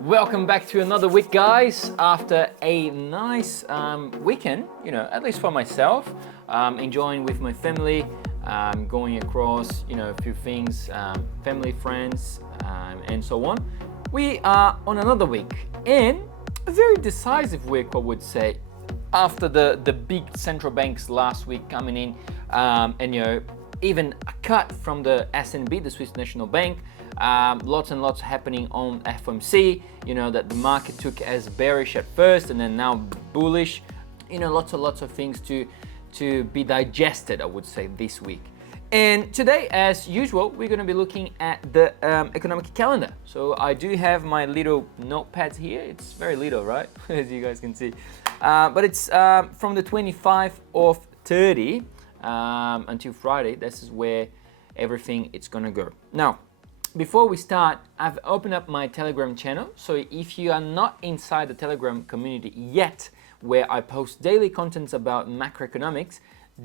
Welcome back to another week, guys. After a nice weekend, at least for myself, enjoying with my family, going across, a few things, family, friends, and so on. We are on another week, and a very decisive week, I would say, after the big central banks last week coming in, and even a cut from the SNB, the Swiss National Bank. Lots and lots happening on FOMC, that the market took as bearish at first and then now bullish. Lots and lots of things to be digested, I would say, this week. And today, as usual, we're going to be looking at the economic calendar. So I do have my little notepads here. It's very little, right? As you guys can see. But it's from the 25th of 30 until Friday. This is where everything is going to go. Now, before we start, I've opened up my Telegram channel. So if you are not inside the Telegram community yet, where I post daily contents about macroeconomics,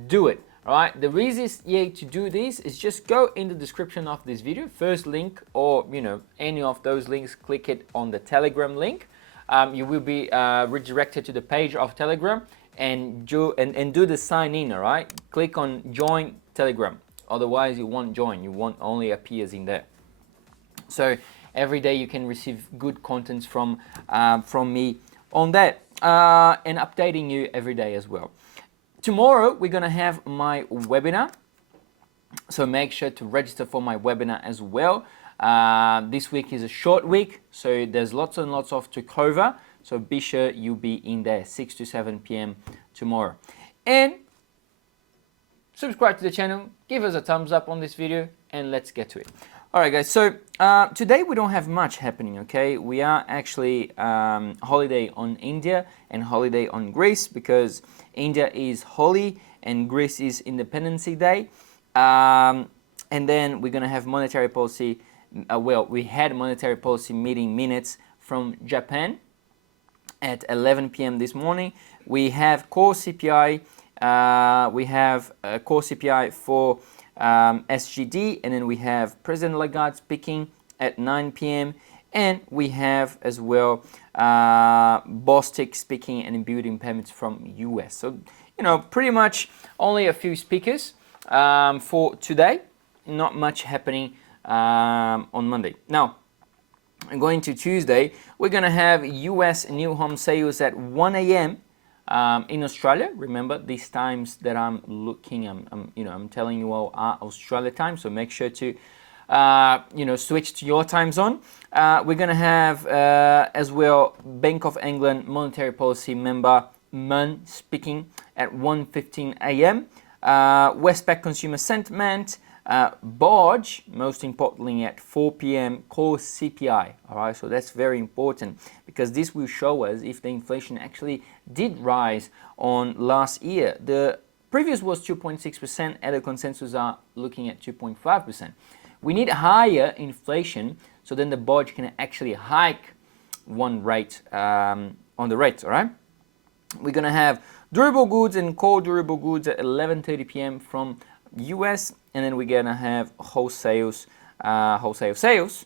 do it. All right. The easiest way to do this is just go in the description of this video, first link, or any of those links. Click it on the Telegram link. You will be redirected to the page of Telegram and do the sign in. All right. Click on join Telegram. Otherwise, you won't join. You won't only appears in there. So every day you can receive good contents from me on that, and updating you every day as well. Tomorrow we're gonna have my webinar, so make sure to register for my webinar as well. This week is a short week, so there's lots and lots of to cover. So be sure you be in there 6 to 7 p.m. tomorrow, and subscribe to the channel, give us a thumbs up on this video, and let's get to it. All right, guys, so today we don't have much happening, okay? We are actually holiday on India and holiday on Greece, because India is holy and Greece is Independence Day. And then we're going to have monetary policy. We had monetary policy meeting minutes from Japan at 11 p.m. this morning. We have core CPI. We have core CPI for SGD, and then we have President Lagarde speaking at 9 p.m. and we have as well Bostic speaking and building permits from US. So pretty much only a few speakers for today. Not much happening on Monday. Now, going to Tuesday, we're gonna have US new home sales at 1 a.m. In Australia. Remember, these times that I'm looking, I'm telling you all are Australia time, so make sure to switch to your time zone. We're gonna have as well Bank of England monetary policy member Munn speaking at 1:15 a.m. Westpac Consumer Sentiment, Bodge, most importantly at 4 p.m. core CPI. All right, so that's very important, because this will show us if the inflation actually did rise on last year. The previous was 2.6%, and the consensus are looking at 2.5%. We need higher inflation, so then the Bodge can actually hike one rate on the rates. All right, we're gonna have durable goods and core durable goods at 11:30 p.m. from US, and then we're gonna have wholesale sales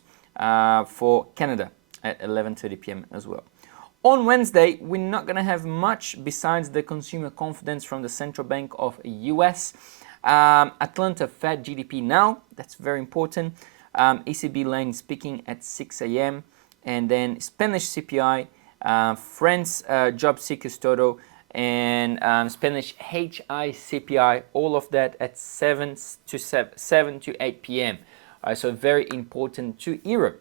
for Canada at 11:30 p.m. as well. On Wednesday, we're not gonna have much besides the consumer confidence from the Central Bank of US. Atlanta Fed GDP now, that's very important. ECB Lane speaking at 6 a.m. and then Spanish CPI, France job seekers total, and Spanish HI CPI, all of that at 7 to 8 p.m. All right, so very important to Euro.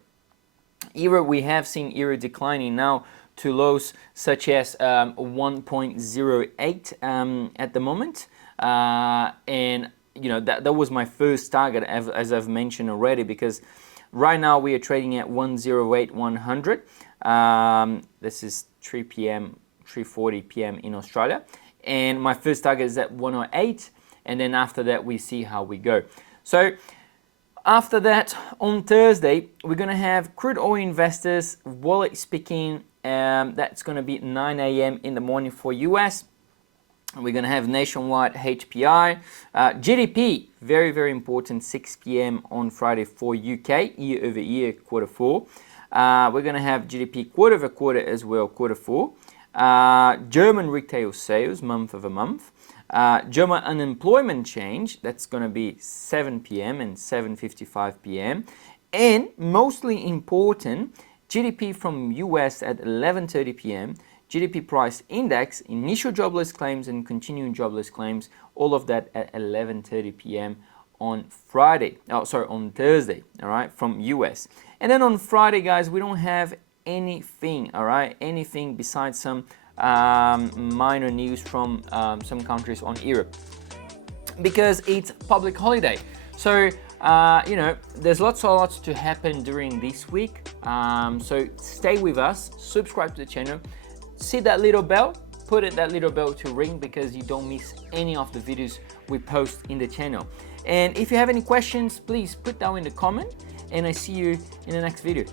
We have seen Euro declining now to lows such as 1.08 at the moment. And that was my first target, as I've mentioned already, because right now we are trading at 108.100. This is 3 p.m. 3:40 p.m. in Australia, and my first target is at 108, and then after that we see how we go. So after that, on Thursday, we're going to have crude oil investors wallet speaking. That's going to be 9 a.m. in the morning for US. We're going to have nationwide HPI. GDP, very, very important, 6 p.m. on Friday for UK, year over year, quarter four. We're going to have GDP quarter over quarter as well, quarter four. German retail sales, month over month. German unemployment change, that's going to be 7 p.m. and 7:55 p.m. And mostly important, GDP from US at 11:30 p.m., GDP price index, initial jobless claims and continuing jobless claims, all of that at 11:30 p.m. on Friday, on Thursday, all right, from US. And then on Friday, guys, we don't have anything, all right, anything besides some minor news from some countries on Europe, because it's public holiday. So, you know, there's lots to happen during this week. So stay with us, subscribe to the channel, see that little bell, put that little bell to ring, because you don't miss any of the videos we post in the channel. And if you have any questions, please put down in the comment, and I see you in the next video.